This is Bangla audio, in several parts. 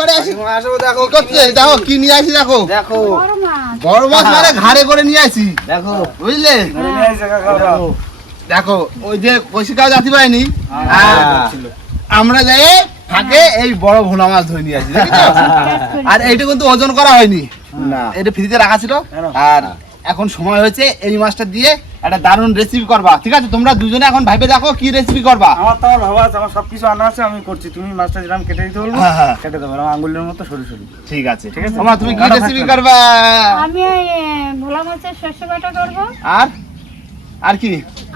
এবারে আসি। দেখো করছে দেখো কি নিয়ে আসি দেখো। দেখো। বড় মাছ মানে ঘাড়ে করে নিয়ে আসি দেখো। বুঝলে? দেখো দেখো ওই যে কৌশিকাও জাতি পায়নি। হ্যাঁ। আমরা যাই থাকে এই বড় ভোলা মাছ ধরে নিয়ে আসি আর এইটা কিন্তু ওজন করা হয়নি। না। এটা ফ্রিজে রাখা ছিল। আর এখন সময় হয়েছে এই মাছটা দিয়ে একটা দারুণ রেসিপি করবা। ঠিক আছে? তোমরা দুজনে এখন ভাইবে দেখো কি রেসিপি করবা। আমার তো আমার ভাবা আছে আমার সবকিছু আনা আছে আমি করছি। তুমি মাছটা যেরকম কেটে দিতে বলব হ্যাঁ, হ্যাঁ। কেটে দেবো। আমার আঙ্গুলের মতো সরু সরু। ঠিক আছে। ঠিক আছে। তোমরা তুমি কি রেসিপি করবা? আমি ভোলা মাছের শস্য বাটা করব। আর? আর কি?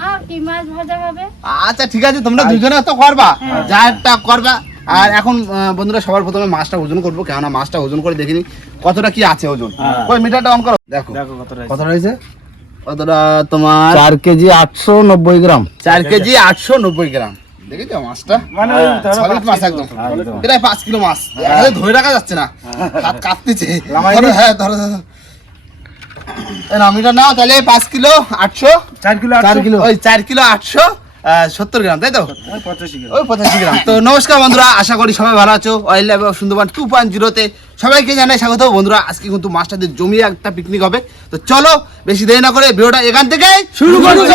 আর কি মাছ ভাজা হবে। আচ্ছা ঠিক আছে। তোমরা দুজনে তো করবা। যা একটা করবা। আর এখন বন্ধুরা সবার প্রথমে মাছটা ওজন করব। কেননা মাছটা ওজন করে দেখিনি। কতটা কি আছে ওজন? হ্যাঁ। ওই মিটারটা অন করো। দেখো। দেখো কত রয়েছে কত রয়েছে কতটা তোমার? চার কেজি আটশো নব্বই গ্রাম। চার কেজি আটশো নব্বই গ্রাম। দেখেছ মাছটা? মানে ধরো সলিড মাছ একদম। প্রায় পাঁচ কিলো মাছ। আরে ধরে রাখা যাচ্ছে না। হাত কাঁপতেছে? হ্যাঁ ধরো ধরো। এই নামিটা নাও তাহলে পাঁচ কিলো আটশো। চার কিলো চার কিলো ওই চার কিলো আটশো। সত্তর গ্রাম তাই তো? ওই পঁচাশি গ্রাম। তো নমস্কার বন্ধুরা আশা করি সবাই ভালো আছো। Oil live Sundarban two point জিরোতে সবাইকে জানাই স্বাগত। বন্ধুরা আজকে কিন্তু মাস্টারদের জমি জমিয়ে একটা পিকনিক হবে। তো চলো বেশি দেরি না করে ভিডিওটা এখান থেকে শুরু করতে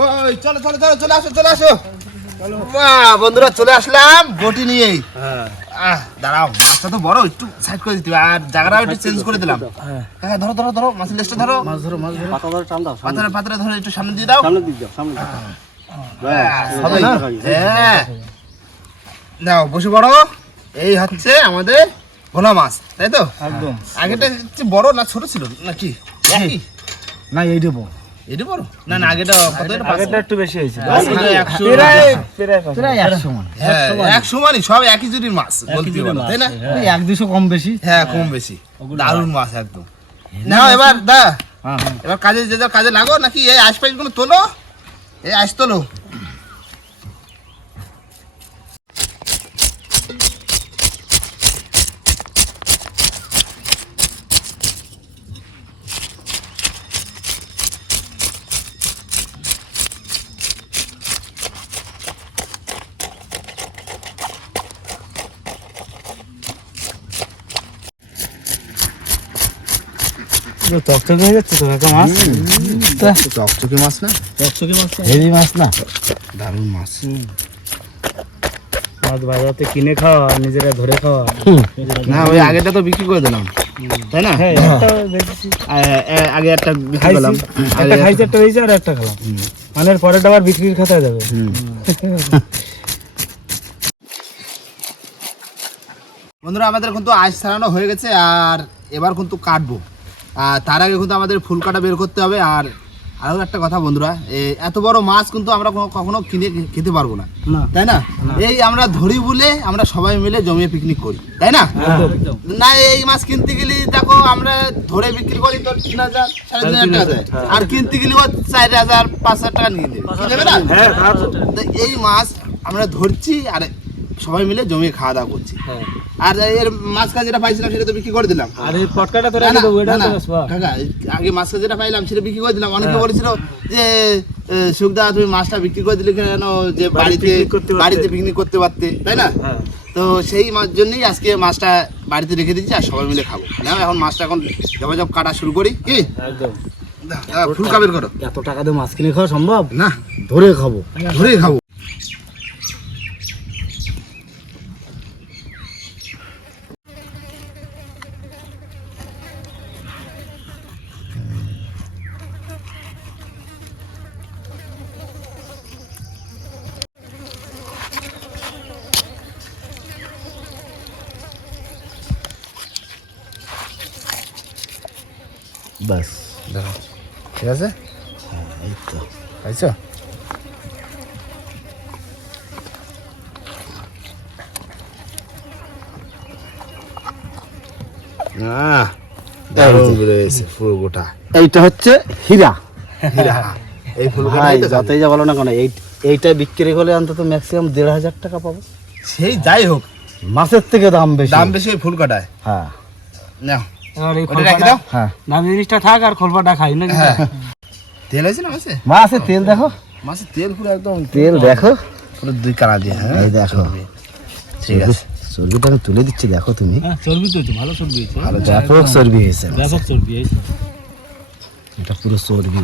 ওই চলো চলো চলো চলে আসো চলে আসো। বাহ, বন্ধুরা চলে আসলাম বটি নিয়েই আহ দাঁড়াও মাছটা তো বড় একটু সাইড করে দিতে আর জায়গাটা একটু চেঞ্জ করে দিলাম। হ্যাঁ। ধরো ধরো ধরো মাছের লেজটা ধরো। মাছ ধরো মাছ ধরো। পাতা ধরো টান দাও পাথরে পাথরে ধরে একটু সামনে দিয়ে দাও। সামনে দিক দাও সামনে? হ্যাঁ দাও। বসে পড়ো। এই হচ্ছে আমাদের ভোলা মাছ তাই তো? একদম। আগেটা বড় না ছোট ছিল নাকি? না এই দেবো। এটা বড়? না না আগেটা কত এটা আগেটা একটু বেশি হয়েছে। প্রায় প্রায় মান হ্যাঁ মানে সব একই জুটির মাছ বলতে পারো তাই না? এক দুশো কম বেশি। হ্যাঁ কম বেশি। দারুণ মাছ একদম। না এবার দা এবার কাজে যে কাজে লাগো নাকি এই আশপাশ কোনো গুলো তোলো? এই আইস তোলো। চকচকে হয়ে যাচ্ছে তো কাকা মাছ? চকচকে মাছ না? চকচকে মাছ হেভি মাছ না? দারুণ মাছ। মাছ বাজারতে কিনে খাওয়া নিজেরা ধরে খাওয়া। না ওই আগেটা তো বিক্রি করে দিলাম। তাই না? হ্যাঁ আ- আগে একটা বিক্রি করলাম। একটা খাইছি একটা হয়েছে আর একটা খেলাম। মানে পরেরটা আবার বিক্রির খাতায় যাবে। বন্ধুরা আমাদের কিন্তু আইস ছাড়ানো হয়ে গেছে আর এবার কিন্তু কাটবো। আর তার আগে কিন্তু আমাদের ফুল কাটা বের করতে হবে। আর আরও একটা কথা বন্ধুরা এত বড় মাছ কিন্তু আমরা কখনো কিনে খেতে পারব না। তাই না? এই আমরা ধরি বলে আমরা সবাই মিলে জমিয়ে পিকনিক করি। তাই না? না এই মাছ কিনতে গেলে দেখো আমরা ধরে বিক্রি করি তোর তিন হাজার সাড়ে তিন হাজার টাকা আর কিনতে গেলে ও চার হাজার পাঁচ হাজার টাকা নিয়ে দেবে। না হ্যাঁ এই মাছ আমরা ধরছি আর সবাই মিলে জমিয়ে খাওয়া দাওয়া করছি। আর এর মাছখান যেটা পাইছিলাম সেটা তো বিক্রি করে দিলাম। আর এই পটকাটা তোরা না, না, দেবো? এটা না, তো না, বেসবা। কাকা, আগে মাছটা যেটা পাইলাম সেটা বিক্রি করে দিলাম। অনেকে বলেছিল যে সুখদা তুমি মাছটা বিক্রি করে দিলে কেন? যে বাড়িতে বাড়িতে পিকনিক করতে পারতে। তাই না? হ্যাঁ। তো সেই মাছ জন্যই আজকে মাছটা বাড়িতে রেখে দিচ্ছি আর সবাই মিলে খাব। নাও এখন মাছটা এখন জবাজব কাটা শুরু করি কি? একদম। ফুল কাবের করো। এত টাকা দিয়ে মাছ কিনে খাওয়া সম্ভব? না। ধরে খাব। ধরেই খাব। ব্যাস দেখো ঠিক আছে? এই তো। পাইছো? গোটা এইটা হচ্ছে হীরা। হীরা। এই ফুল যতই যা বলো না কেন? এই এইটা বিক্রি করলে অন্তত ম্যাক্সিমাম দেড় হাজার টাকা পাবো। সেই যাই হোক। মাছের থেকে দাম বেশি। দাম বেশি ফুল কাটায় হ্যাঁ। এবার এই ওটা দাও? হ্যাঁ। দামি জিনিসটা থাক আর খোলপাটা খাই না হ্যাঁ। তেল আছে না মাছে? মাছের তেল দেখো। মাছের তেল পুরো একদম তেল দেখো। পুরো দুই কানা দিয়ে হ্যাঁ? এই দেখো। ঠিক আছে। চর্বিটা আমি তুলে দিচ্ছি দেখো তুমি। হ্যাঁ চর্বি তো হয়েছে, ভালো চর্বি হয়েছে। ভালো ব্যাপক চর্বি হয়েছে ব্যাপক চর্বি হয়েছে। এটা পুরো চর্বি।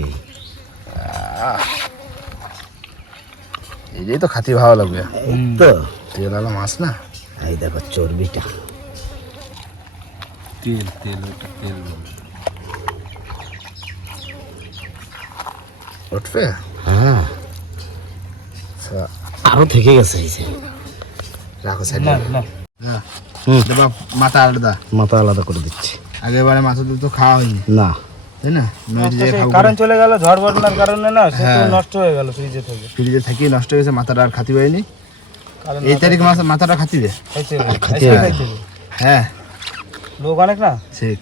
এই তো খাতি ভালো লাগবে। তো। তেল আলো মাছ না? এই দেখো চর্বিটা। তেল তেল ওটা তেল উঠবে? হ্যাঁ। আচ্ছা, আরও থেকে গেছে এই যে। রাখো সাইড না না। হুম। দেবা মাথা আলাদা। মাথা আলাদা করে দিচ্ছি। আগেবারে মাথা দুধ তো খাওয়া হয়নি। না। তাই না? দিয়ে চলে গেল ঝড় বন্যার কারণে না সে হ্যাঁ। নষ্ট হয়ে গেল ফ্রিজে থেকে। ফ্রিজে থাকি নষ্ট হয়ে গেছে মাথাটা আর খাতি হয়নি এই তারিখ মাছ মাথাটা খাতিবে। হ্যাঁ। লোক অনেক না ঠিক।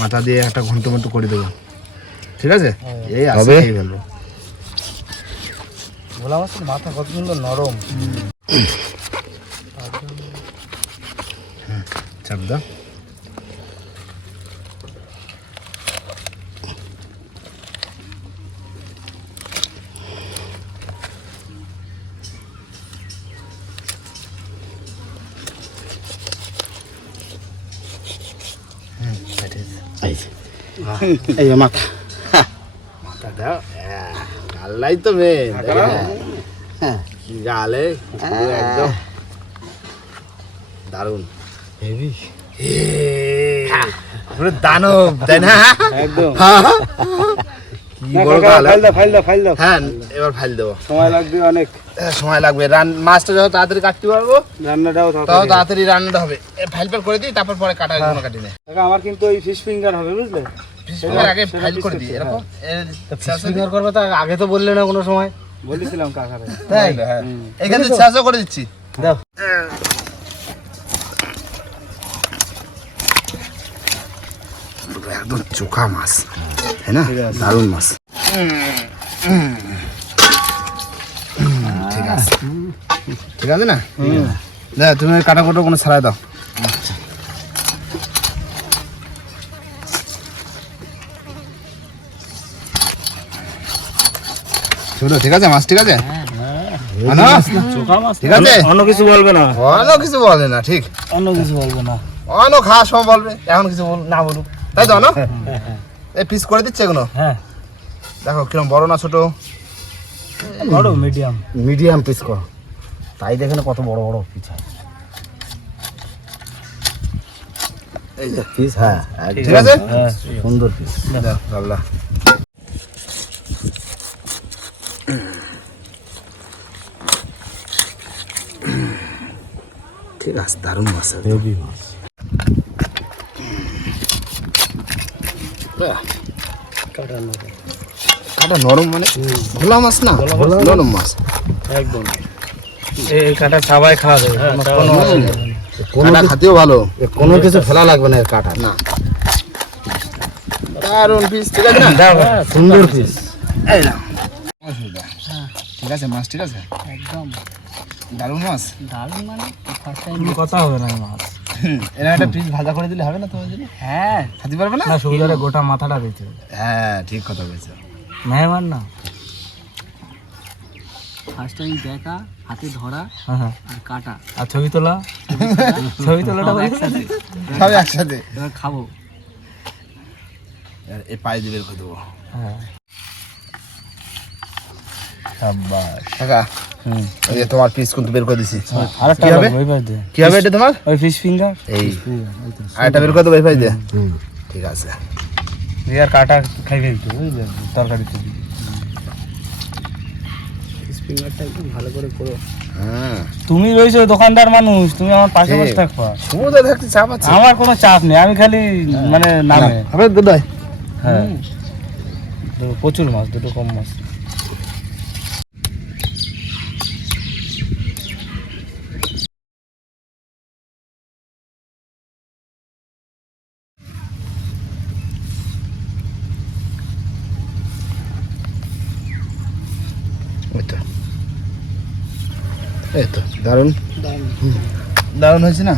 মাথা দিয়ে একটা ঘন্ট মতো করে দেবো। ঠিক আছে? এই আসবে এই ভালো ভোলা মাছের মাথা কত সুন্দর নরম। চাপ দাও। এই মাথা। মাথা দাও গাল্লাই তো মেন হ্যাঁ কি গালে একদম। দারুণ। হেভি দানব তাই না একদম। বড় ফাইল দাও ফাইল দাও ফাইল দাও। হ্যাঁ এবার ফাইল দেবো। সময় লাগবে অনেক। সময় লাগবে। রান মাছটা যত তাড়াতাড়ি কাটতে পারব রান্নাটাও তাড়াতাড়ি। রান্নাটা হবে। ফাইল ফাইল করে দিই তারপর পরে কাটা কোনো কাটি আমার কিন্তু ওই ফিশ ফিঙ্গার হবে বুঝলে? এবার আগে ফাইল করে দিই এরকম? ফিঙ্গার করবে তো আগে তো বললে না কোনো সময়। বলেছিলাম কাকারে। তাই? হ্যাঁ। এখানে করে দিচ্ছি। দাও। একদম চোখা মাছ তাই না? দারুণ মাছ। ঠিক আছে ঠিক আছে না? দাদা তুমি কাটা কোটো কোনো ছাড়াই দাও। ছোট ঠিক আছে মাছ ঠিক আছে? আনো? চোখা মাছ। ঠিক আছে? অন্য কিছু বলবে না। অন্য কিছু বলে না ঠিক। অন্য কিছু বলবে না। অন্য সময় বলবে এখন কিছু না বলুক। তাই তো অন্য এই পিস করে দিচ্ছে এগুলো? হ্যাঁ। দেখো কিরম বড় না ছোট? বড় মিডিয়াম মিডিয়াম পিস করো। তাই দেখে না কত বড় বড় পিস হয়। এই যে পিস হ্যাঁ ঠিক আছে? হ্যাঁ। সুন্দর পিস আল্লাহ। ঠিক আছে দারুণ মাছ। হেভি মাছ। কাটা নরম। মানে? ভোলা মাছ না? নরম মাছ। একদম। এই কাটা সবাই খাওয়া যাবে কোনো- কিছু- খাতেও ভালো। কোনো কিছু ফেলা লাগবে না এর কাটা। না। দারুণ পিস ঠিক আছে না? দাও, সুন্দর পিস এই নাও। অসুবিধা। ঠিক আছে মাছ ঠিক আছে? একদম। দারুণ মাছ? দারুণ মানে কথা হবে না মাছ। এরকম একটা পিস ভাজা করে দিলে হবে না তোমার জন্য? হ্যাঁ খাতে পারবে না? না গোটা মাথাটা দিতে হবে হ্যাঁ ঠিক কথা বলছো। মেহমান না। ফার্স্ট টাইম দেখা হাতে ধরা হ্যাঁ হ্যাঁ। আর কাটা। আর ছবি তোলা? ছবি তোলাটা একসাথে। সব একসাথে। এবার খাব। এই পায়ে দিয়ে বের করে দেবো। হ্যাঁ। কাকা যে তোমার পিস কিন্তু বের করে দিছি। কি হবে? ওই কি হবে এটা তোমার? ওই ফিশ ফিঙ্গার এই। আর এটা বের করে দেবো এই পাশ দিয়ে। ঠিক আছে। আর কাটা ভালো করে করো। হ্যাঁ। তুমি রয়েছো দোকানদার মানুষ তুমি আমার পাশে। বসে থাকবা। সমুদ্র থাকতে চাপ আছে? আমার কোনো চাপ নেই আমি খালি মানে নামে। হবে দুধ হ্যাঁ। প্রচুর মাছ দুটো কম মাছ। এই তো দারুণ। দারুণ হয়েছে না?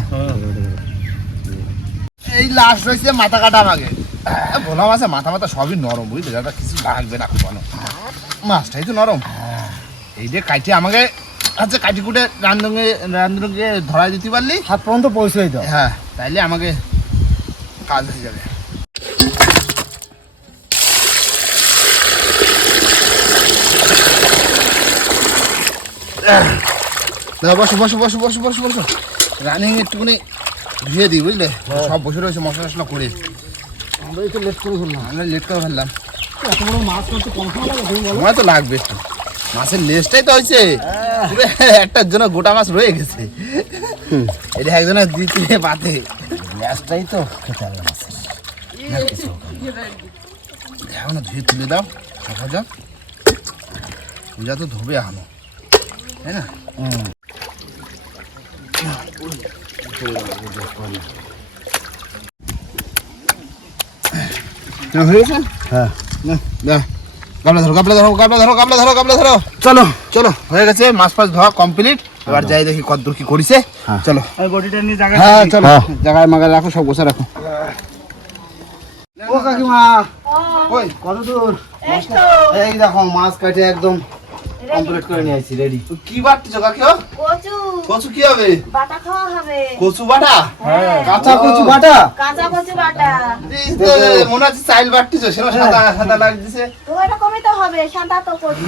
এই লাস্ট হয়েছে মাথা কাটা আমাকে ভোলা মাছে মাথা মাথা সবই নরম বুঝলি? দাদা কিছু লাগবে না কোনো মাছটাই তো নরম। এই যে কাইটে আমাকে আচ্ছা কাটি কুটে রান্ধুকে রান্ধুকে ধরাই দিতে পারলি? হাত পর্যন্ত পৌঁছাই দাও হ্যাঁ তাইলে আমাকে কাজ হয়ে যাবে। দাও বসো বসো বসো বসো বসো বসো। রানিং একটুখানি ধুয়ে দিই বুঝলে? সব বসে রয়েছে মশলা টশলা করে। আমরা একটু লেট করে ফেললাম আমরা লেট করে ফেললাম। এত বড় মাছ করতে কম সময় লাগে সময় তো লাগবে একটু। মাছের লেজটাই তো হয়েছে। পুরো একটার জন্য গোটা মাছ রয়ে গেছে। এটা একজনের দিতে পাতে। গ্যাসটাই তো খেতে হবে মাছের। এখন ধুয়ে তুলে দাও। সকাল যাও পূজা তো ধোবে এখনও। তাই না? হয়েছে হ্যাঁ। গাবলা ধরো গাবলা ধরো গাবলা ধরো গাবলা ধরো গাবলা ধরো। চলো। চলো হয়ে গেছে মাছ ফাছ ধোয়া কমপ্লিট এবার যাই দেখি কতদূর কি করিছে। হ্যাঁ। চলো। বডিটা নিয়ে জায়গা হ্যাঁ চলো। হ্যাঁ। জায়গায় মাগায় রাখো সব গোছা রাখো। ও কাকিমা। ওই কত দূর? এই দেখো মাছ কাটে একদম। কমপ্লিট করে নিয়ে আসছি রেডি কি বাটছো কাকি ও? কচু। কচু কি হবে? বাটা খাওয়া হবে। কচু বাটা? কাঁচা কচু বাটা? কাঁচা কচু বাটা। মনে হচ্ছে চাইল বাটতিছো সেটা সাদা সাদা লাগতেছে তো এটা কমিতে হবে সাদা তো কচু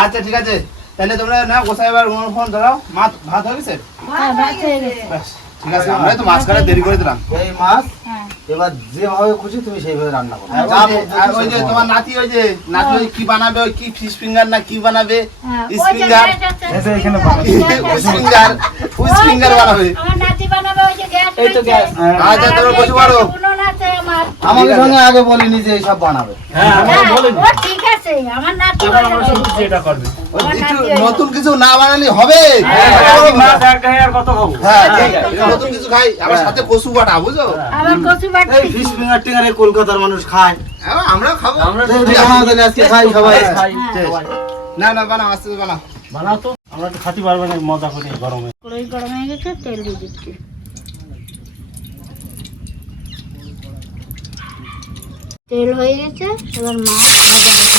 আচ্ছা ঠিক আছে। তাহলে তোমরা না গোসাই এবার ফোন ধরাও। মাছ ভাত হয়ে গেছে? হ্যাঁ ভাত হয়ে গেছে। ব্যাস, ঠিক আছে আমরা তো মাছ কাটা দেরি করে দিলাম। এই মাছ হ্যাঁ। এবার যেভাবে খুশি তুমি সেইভাবে রান্না করো। আর ওই যে- তোমার নাতি ওই যে নাতি ওই কি বানাবে ওই কি ফিশ ফিঙ্গার না কি বানাবে? হ্যাঁ স্প্রিঙ্গার গ্যাস আছে। এই যে এখানে গ্যাস ওই ফিঙ্গার বানাবে। আমার নাতি বানাবে ওই যে গ্যাস এই তো গ্যাস। আচ্ছা, তোমরা বসে পড়ো। আমাদের সঙ্গে আগে বলিনি যে এইসব বানাবে। হ্যাঁ হ্যাঁ, বলিনি। ঠিক আছে আমার নাতি বানাবে। এটা করবে। নতুন কিছু না বানালে হবে হ্যাঁ, হ্যাঁ হ্যাঁ। নতুন কিছু খাই সাথে কচু বাটা বুঝো ফিশ ফিঙ্গার টিঙ্গারে কলকাতার মানুষ খায় হ্যাঁ, খাব আমরা এই যে বানাও তাহলে আজকে খাই সবাই না না বানাও আস্তে আস্তে বানাও বানাও তো আমরা তো খাতে পারব না মজা করে গরমে কড়াই গরম হয়ে গেছে তেল দিয়ে দিচ্ছি তেল হয়ে গেছে এবার মাছ ভাজা হবে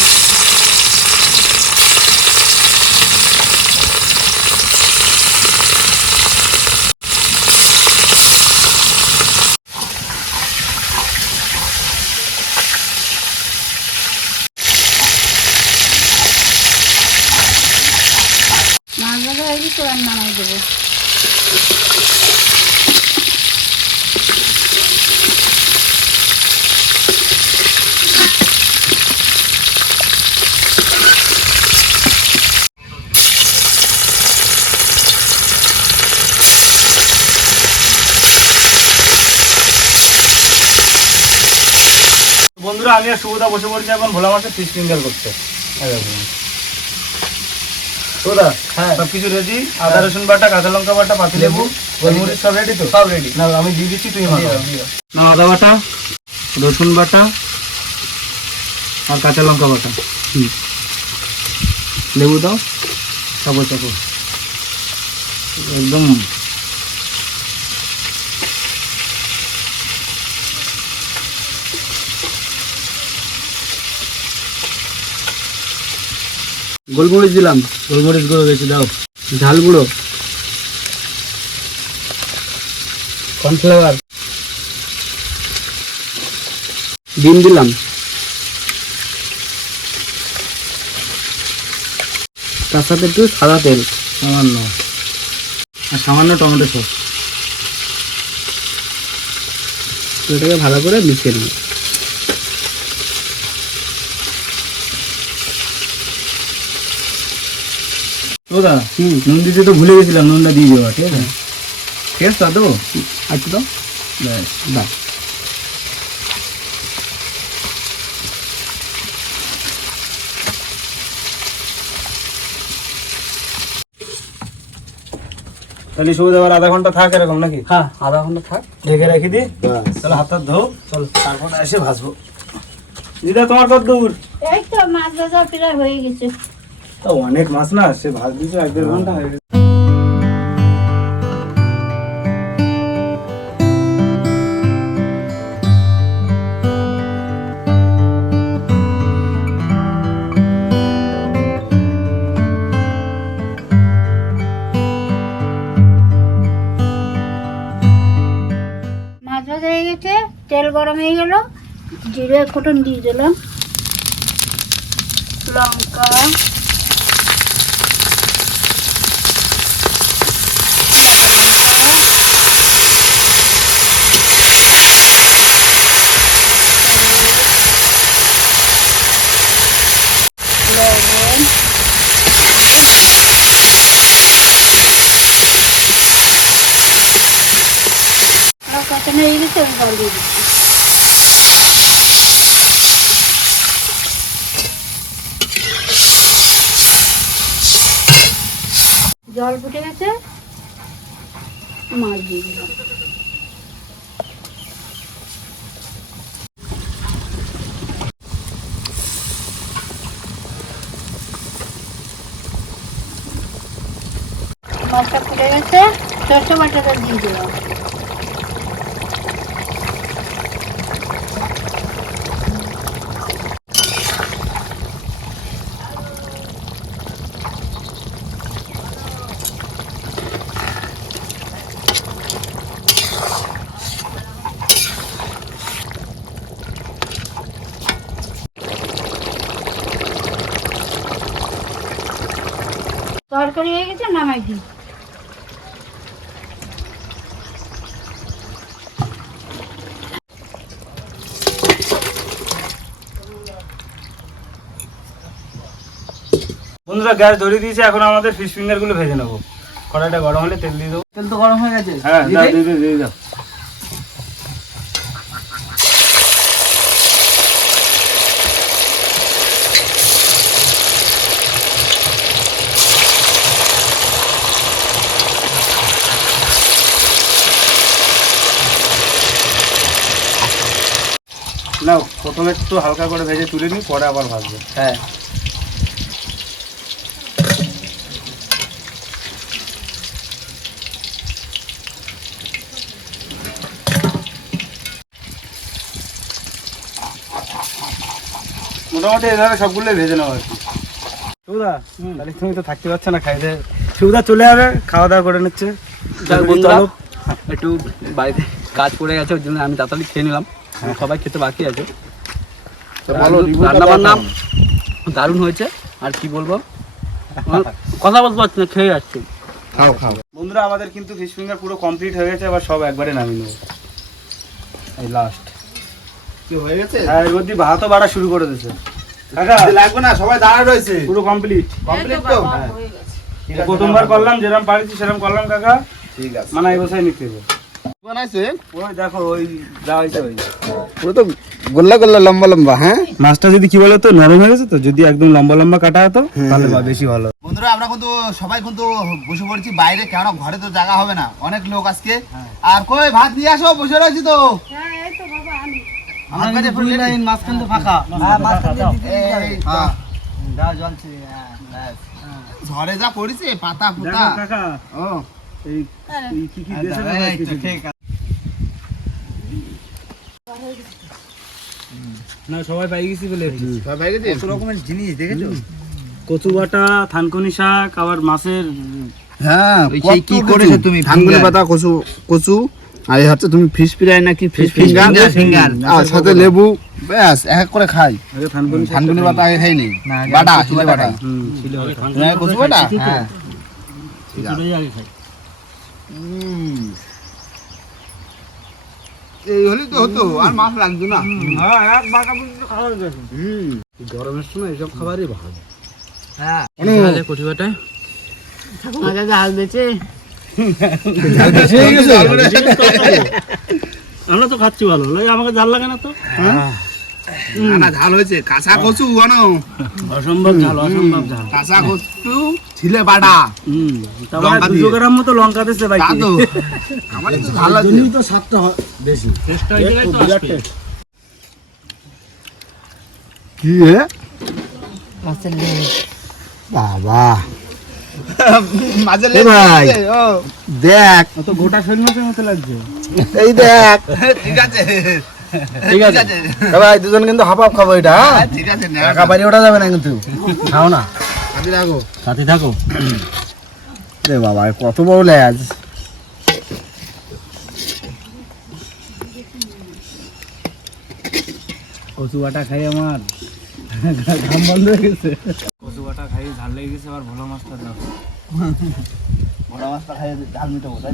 মাছ ভাজা হয়ে গেছে এবার নামাই দেবো বন্ধুরা আমি আর সুবিধা বসে পড়ছি এখন ভোলা মাছের ফিশ ফিঙ্গার করতে। এই হ্যাঁ। সব কিছু রেডি আদা রসুন বাটা কাঁচা লঙ্কা বাটা পাতি লেবু গোলমরিচ সব রেডি তো? সব রেডি না আমি দিয়ে দিচ্ছি তুই না আদা বাটা রসুন বাটা আর কাঁচা লঙ্কা বাটা। হুম। লেবু দাও চাপো চাপো একদম গোলমরিচ দিলাম। গোলমরিচ গুঁড়ো বেশি দাও। ঝাল গুঁড়ো। কর্নফ্লাওয়ার। ডিম দিলাম। তার সাথে একটু সাদা তেল। সামান্য। আর সামান্য টমেটো সস। এটাকে ভালো করে মিশিয়ে নিই দাদা নুন দিতে তো ভুলে গেছিলাম নুনটা দিয়ে দেওয়া ঠিক আছে ঠিক আছে দাদু একটু দাও ব্যাস বাস তাহলে শুভ দেবার আধা ঘণ্টা থাক এরকম নাকি হ্যাঁ আধা ঘণ্টা থাক ঢেকে রেখে দি তাহলে হাত হাত ধো চল তারপর এসে ভাসবো দিদা তোমার কত দূর এই তো মাছ ভাজা প্রায় হয়ে গেছে অনেক মাছ না, সে ভাত দিয়েছে এক দেড় ঘণ্টা হয়ে গেছে। হয়ে গেছে, তেল গরম হয়ে গেল, জিরে ফোটন দিয়ে দিলাম, লঙ্কা হয়ে গেছে আমি জল দিয়ে দিচ্ছি জল ফুটে গেছে মাছ দিয়ে দিলাম মাছটা ফুটে গেছে সরষে বাটাটা দিয়ে দিলাম তরকারি হয়ে গেছে নামাই দিই। বন্ধুরা গ্যাস ধরিয়ে দিয়েছে এখন আমাদের ফিশ ফিঙ্গারগুলো ভেজে নেব। কড়াইটা গরম হলে তেল দিয়ে দেবো। তেল তো গরম হয়ে গেছে। হ্যাঁ দিয়ে দাও, দিয়ে দাও। নাও প্রথমে একটু হালকা করে ভেজে তুলে নিই পরে আবার ভাজবে। হ্যাঁ। মোটামুটি এভাবে সবগুলোই ভেজে নেওয়া আর কি সুদা তাহলে তুমি তো থাকতে পারছ না খাইতে। সুদা চলে যাবে খাওয়া দাওয়া করে নিচ্ছে। একটু বাড়িতে কাজ পড়ে গেছে জন্য আমি তাড়াতাড়ি খেয়ে নিলাম। সবাই খেতে বাকি আছে। রান্না বান্না দারুণ হয়েছে। আর কি বলব? কথা বলতে পারছি না খেয়ে খাও খাও। বন্ধুরা আমাদের কিন্তু ফিশ ফিঙ্গার পুরো কমপ্লিট হয়ে গেছে আবার সব একবারে নামিয়ে নেব। এই লাস্ট কি হয়ে গেছে? হ্যাঁ এর মধ্যে ভাতও বাড়া শুরু করে দিয়েছে। লাগবে না সবাই দাঁড়া রয়েছে। পুরো কমপ্লিট কমপ্লিট তো? প্রথমবার করলাম যেরকম পারিছি সেরকম করলাম কাকা। ঠিক আছে। মানে এই বসাই নিতে হবে। বানাইছে? ওই দেখো ওই যা হয়েছে ওই। পুরো তো গোল্লা গোল্লা লম্বা লম্বা হ্যাঁ? মাছটা যদি কি বলতো নরম হয়ে গেছে তো যদি একদম লম্বা লম্বা কাটা হতো তাহলে বেশি ভালো। বন্ধুরা আমরা কিন্তু সবাই কিন্তু বসে পড়েছি বাইরে কেননা ঘরে তো জায়গা হবে না। অনেক লোক আজকে। আর কই ভাত নিয়ে আসো বসে রয়েছি তো। হ্যাঁ আমার কাছে ফুল লাইন তো ফাঁকা। দাও জল হ্যাঁ। ঝড়ে যা পড়েছে পাতা ও। এই এই কি কি দেশে না এই তো ঠিক আছে। না সবাই পাই গেছি বলে। সবাই ভাই গেছে? কত রকমের জিনিস দেখেছ? কচু বাটা থানকুনি শাক আবার মাছের হ্যাঁ কি করেছ তুমি? ধানগুলি পাতা কচু কচু আর হচ্ছে তুমি ফিশ ফ্রাই নাকি ফিশ ফিঙ্গার। আর সাথে লেবু ব্যাস এক এক করে খাই। থানকুনি পাতা আগে খাইনি। না, আগে বাটা কচু বাটা। খাই। আগে কচু বাটা? হ্যাঁ। হুম। এই হলে তো হতো আর মাছ লাগতো না। হ্যাঁ এক বাঁকা পর্যন্ত খাওয়া হুম। গরমের সময় এসব খাবারই ভালো। হ্যাঁ। ঠাকুমা হাল বেচে। আমরা তো খাচ্ছি ভালো। লাগে আমাকে জাল লাগে না তো? না ঝাল হয়েছে কাঁচা কচু কেন অসম্ভব ঝাল অসম্ভব ঝাল। কাঁচা কচু ছিলে বাটা। হুম লঙ্কা দুশো গ্রাম মতো লঙ্কা দিচ্ছে ভাই। তা তো আমার একটু ঝাল আছে। তো স্বাদটা বেশি। চেষ্টা কি হে? বাবা। দেখ। তো গোটা শরীর মাছের মতো লাগছে। এই দেখ। ঠিক আছে। ঠিক আছে। ভাই দুজন কিন্তু হাফ হাফ খাব এটা হ্যাঁ, ঠিক আছে একা বাড়ি ওঠা যাবে না কিন্তু। খাও না। হাতে রাখো সাথে থাকো। রে বাবা কত বড় লেজ। কচু বাটা খাই আমার। ঘাম বন্ধ হয়ে গেছে। কচু বাটা খাই ঝাল লেগে গেছে আবার ভালো মাছটা দাও। বড় মাছটা খাইয়ে ঝাল মিটাবো তাই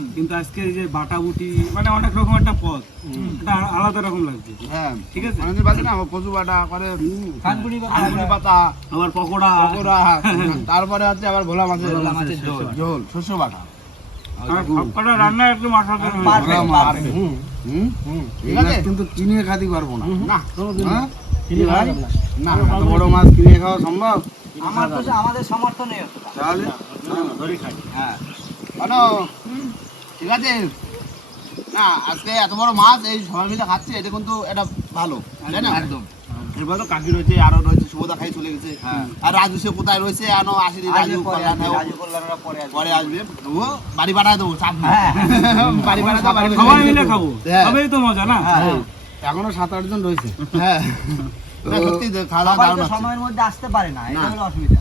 কিন্তু আজকে এই যে বাটা বুটি মানে অনেক রকম একটা পদ। এটা আলাদা রকম লাগছে। হ্যাঁ। ঠিক আছে? অনেকদিন বাদে না কচু বাটা করে খানপুরি আলুনি পাতা আবার পকোড়া। পকোড়া তারপরে হচ্ছে আবার ভোলা মাছের মাছের ঝোল। ঝোল। শস্য বাটা। সবকটা রান্না একদম অসাধারণ ভোলা মাছ। হুম, হুম, ঠিক আছে? কিন্তু কিনে খাতে পারব না। না। হ্যাঁ? কি ভাই? না। বড় মাছ কিনে খাওয়া সম্ভব? আমার আমাদের সমর্থন নেই তাহলে? ধরে খাই। হ্যাঁ। কেন ঠিক আছে? না আজকে এত বড় মাছ এই সবাই মিলে খাচ্ছে এটা কিন্তু এটা ভালো তাই না? একদম। এরপর তো কাকি রয়েছে আরও রয়েছে শুভদা খাই চলে গেছে। আর রাজু সে কোথায় রয়েছে? এখনও আসেনি রাজু পরে আসবে ও বাড়ি পাঠায় দেবো চাপ বাড়ি পাঠায় দেবো সবাই মিলে খাব। তবেই তো মজা না? এখনও সাত আট জন রয়েছে। হ্যাঁ। সত্যি খাওয়া দাওয়া সময়ের মধ্যে আসতে পারে না এটা হলো অসুবিধা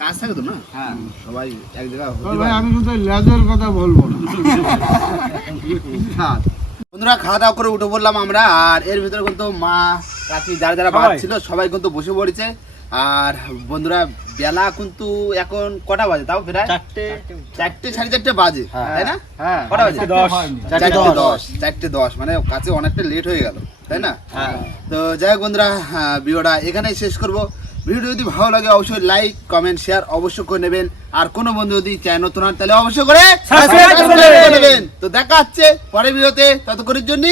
কাজ থাকে তো না? হ্যাঁ। সবাই এক জায়গায় ভাই আমি কিন্তু লেজের কথা বলব না। বন্ধুরা খাওয়া দাওয়া করে উঠে পড়লাম আমরা আর এর ভিতরে কিন্তু মা কাকি যারা যারা বাদ সবাই। ছিল সবাই কিন্তু বসে পড়েছে। আর বন্ধুরা বেলা কিন্তু এখন কটা বাজে? তাও প্রায় চারটে। চারটে সাড়ে চারটে বাজে তাই না? হ্যাঁ। কটা বাজে? দশ। চারটে দশ। চারটে দশ মানে কাছে অনেকটা লেট হয়ে গেল তাই না? হ্যাঁ। তো যাই হোক বন্ধুরা হ্যাঁ, ভিডিওটা এখানেই শেষ করব। ভিডিও যদি ভালো লাগে অবশ্যই লাইক কমেন্ট শেয়ার অবশ্যই করে নেবেন। আর কোনো বন্ধু যদি চায় নতুন হন তাহলে অবশ্যই করে নেবেন। তো দেখা হচ্ছে পরের ভিডিওতে ততক্ষণের জন্য